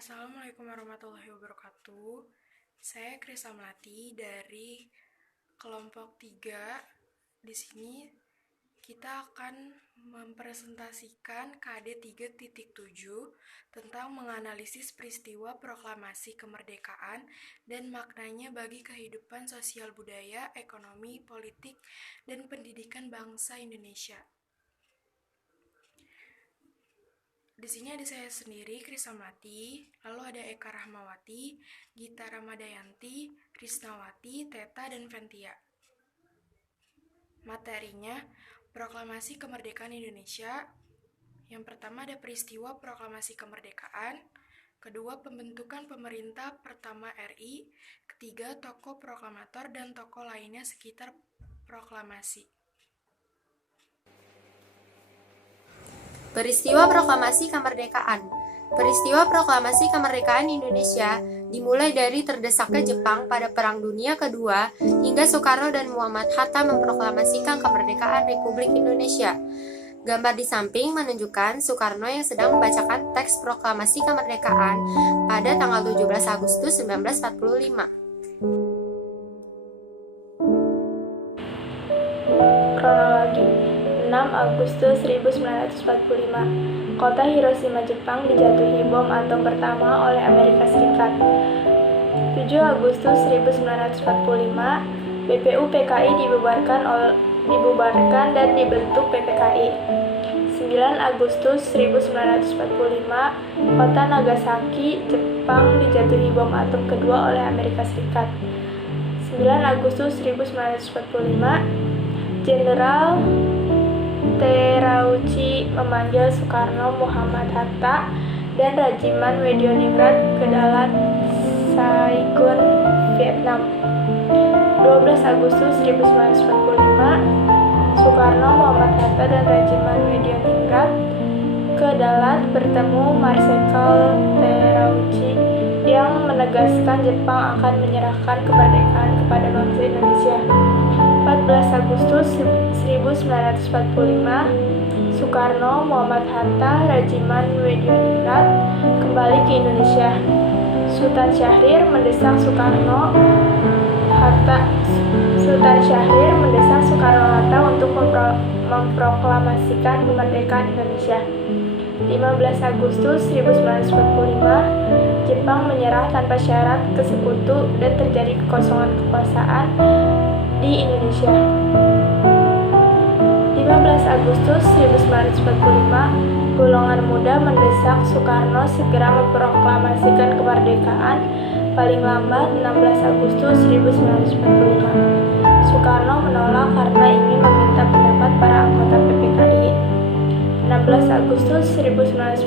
Assalamualaikum warahmatullahi wabarakatuh. Saya Krista Melati dari kelompok 3. Di sini kita akan mempresentasikan KD 3.7 tentang menganalisis peristiwa proklamasi kemerdekaan dan maknanya bagi kehidupan sosial budaya, ekonomi, politik, dan pendidikan bangsa Indonesia. Di sini ada saya sendiri, Krista Melati, lalu ada Eka Rahmawati, Gita Ramadayanti, Risnawati, Teta, dan Ventia. Materinya, Proklamasi Kemerdekaan Indonesia. Yang pertama ada peristiwa proklamasi kemerdekaan, kedua pembentukan pemerintah pertama RI, ketiga tokoh proklamator dan tokoh lainnya sekitar proklamasi. Peristiwa Proklamasi Kemerdekaan. Peristiwa Proklamasi Kemerdekaan Indonesia dimulai dari terdesaknya Jepang pada Perang Dunia Kedua hingga Soekarno dan Muhammad Hatta memproklamasikan kemerdekaan Republik Indonesia. Gambar di samping menunjukkan Soekarno yang sedang membacakan teks proklamasi kemerdekaan pada tanggal 17 Agustus 1945. Kronologi 6 Agustus 1945, kota Hiroshima, Jepang dijatuhi bom atom pertama oleh Amerika Serikat. 7 Agustus 1945, BPU PKI dibubarkan dan dibentuk PPKI. 9 Agustus 1945, kota Nagasaki, Jepang dijatuhi bom atom kedua oleh Amerika Serikat. 9 Agustus 1945, Jenderal Terauchi memanggil Soekarno, Muhammad Hatta, dan Rajiman Wedioningrat ke Dalat, Saigon, Vietnam. 12 Agustus 1945, Soekarno, Muhammad Hatta, dan Rajiman Wedioningrat ke Dalat bertemu Marsekal Terauchi yang menegaskan Jepang akan menyerahkan kemerdekaan kepada bangsa Indonesia. 14 Agustus 1945, Soekarno, Muhammad Hatta, Rajiman Wedioningrat kembali ke Indonesia. Sultan Syahrir mendesak Soekarno Hatta untuk memproklamasikan kemerdekaan Indonesia. 15 Agustus 1945, Jepang menyerah tanpa syarat ke sekutu dan terjadi kekosongan kekuasaan di Indonesia. 15 Agustus 1945, golongan muda mendesak Soekarno segera memproklamasikan kemerdekaan paling lambat 16 Agustus 1945. Soekarno menolak karena ingin meminta pendapat para anggota PPKI. 16 Agustus 1945,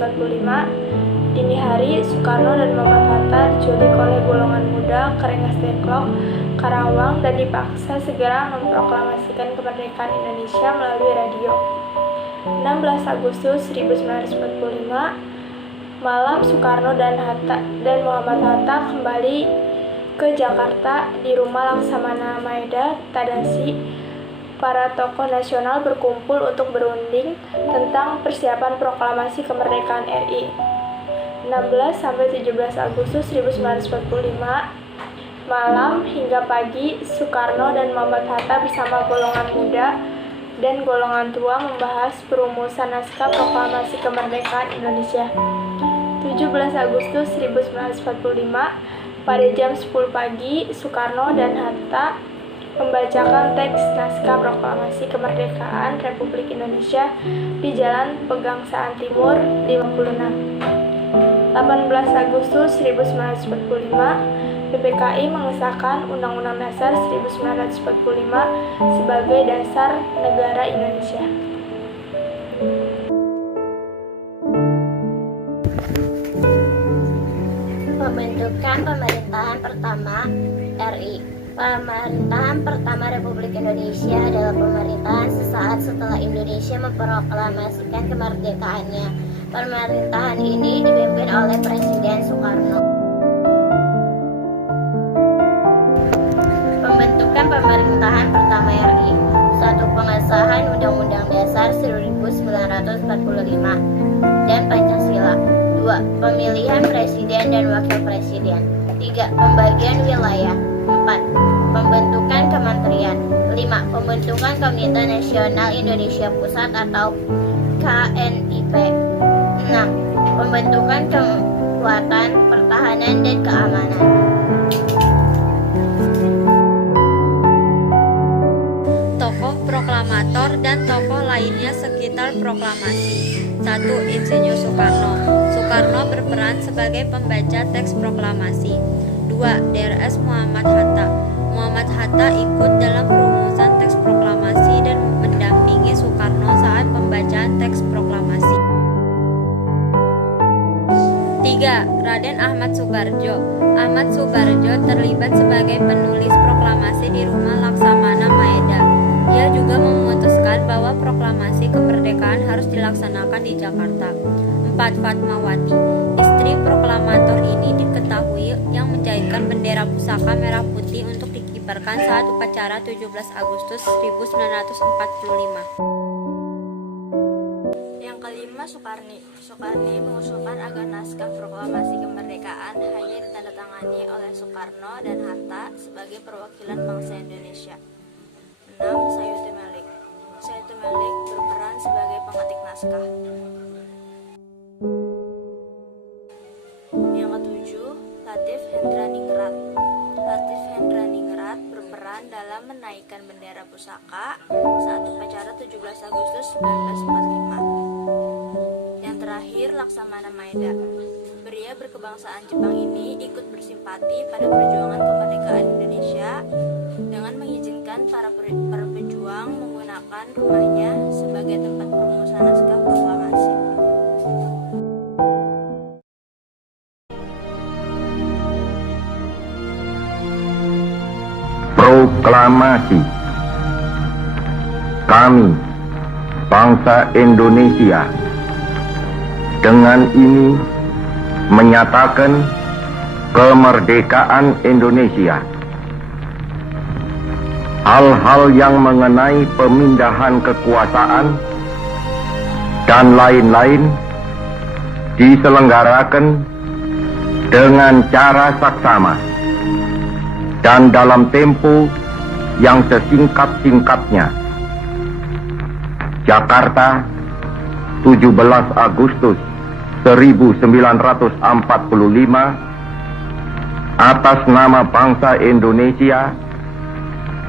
dini hari Soekarno dan Muhammad Hatta diculik oleh golongan muda ke Rengas Dengklok, Karawang, dan dipaksa segera memproklamasikan kemerdekaan Indonesia melalui radio. 16 Agustus 1945, malam Soekarno dan Muhammad Hatta kembali ke Jakarta. Di rumah Laksamana Maeda Tadashi, para tokoh nasional berkumpul untuk berunding tentang persiapan proklamasi kemerdekaan RI. 16-17 Agustus 1945, malam hingga pagi, Soekarno dan Muhammad Hatta bersama golongan muda dan golongan tua membahas perumusan naskah proklamasi kemerdekaan Indonesia. 17 Agustus 1945, pada jam 10 pagi, Soekarno dan Hatta membacakan teks naskah proklamasi kemerdekaan Republik Indonesia di Jalan Pegangsaan Timur 56. 18 Agustus 1945, PPKI mengesahkan Undang-Undang Dasar 1945 sebagai dasar negara Indonesia. Pembentukan pemerintahan pertama RI. Pemerintahan pertama Republik Indonesia adalah pemerintahan sesaat setelah Indonesia memproklamasikan kemerdekaannya. Pemerintahan ini dipimpin oleh Presiden Soekarno. Pembentukan pemerintahan pertama RI. 1. Pengesahan Undang-Undang Dasar 1945 dan Pancasila. 2. 2. Pemilihan presiden dan wakil presiden. 3. Pembagian wilayah. 4. Pembentukan kementerian. 5. Pembentukan Komite Nasional Indonesia Pusat atau KNIP. 6. Pembentukan kekuatan pertahanan dan keamanan. Tokoh proklamator dan tokoh lainnya sekitar proklamasi. 1. Insinyur Soekarno. Soekarno berperan sebagai pembaca teks proklamasi. 2. Drs. Muhammad Hatta. Muhammad Hatta ikut dalam perumusan teks proklamasi dan mendampingi Soekarno saat pembacaan teks proklamasi. 3. Raden Ahmad Subarjo. Ahmad Subarjo terlibat sebagai penulis proklamasi di rumah Laksamana Maeda. Ia juga memutuskan bahwa proklamasi kemerdekaan harus dilaksanakan di Jakarta. 4. Fatmawati. Istri proklamator ini diketahui yang menjahitkan bendera pusaka merah putih untuk dikibarkan saat upacara 17 Agustus 1945. Yang kelima, Soekarni. Soekarni mengusulkan agar naskah proklamasi kemerdekaan hanya ditandatangani oleh Soekarno dan Hatta sebagai perwakilan bangsa Indonesia. 6. Sayuti Melik. Sayuti Melik berperan sebagai pengetik naskah. Yang ketujuh, Latif Hendraningrat. Latif Hendraningrat berperan dalam menaikkan bendera pusaka saat upacara 17 Agustus 1945. Yang terakhir, Laksamana Maeda. Pria berkebangsaan Jepang ini ikut bersimpati pada perjuangan kemerdekaan Indonesia dengan mengizinkan para pejuang menggunakan rumahnya sebagai tempat perumusan naskah proklamasi. Proklamasi. Kami, bangsa Indonesia, dengan ini menyatakan kemerdekaan Indonesia. Hal-hal yang mengenai pemindahan kekuasaan dan lain-lain diselenggarakan dengan cara saksama dan dalam tempo yang sesingkat-singkatnya. Jakarta, 17 Agustus 1945, atas nama bangsa Indonesia,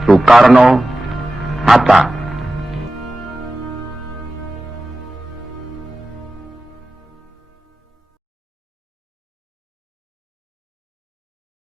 Soekarno Hatta.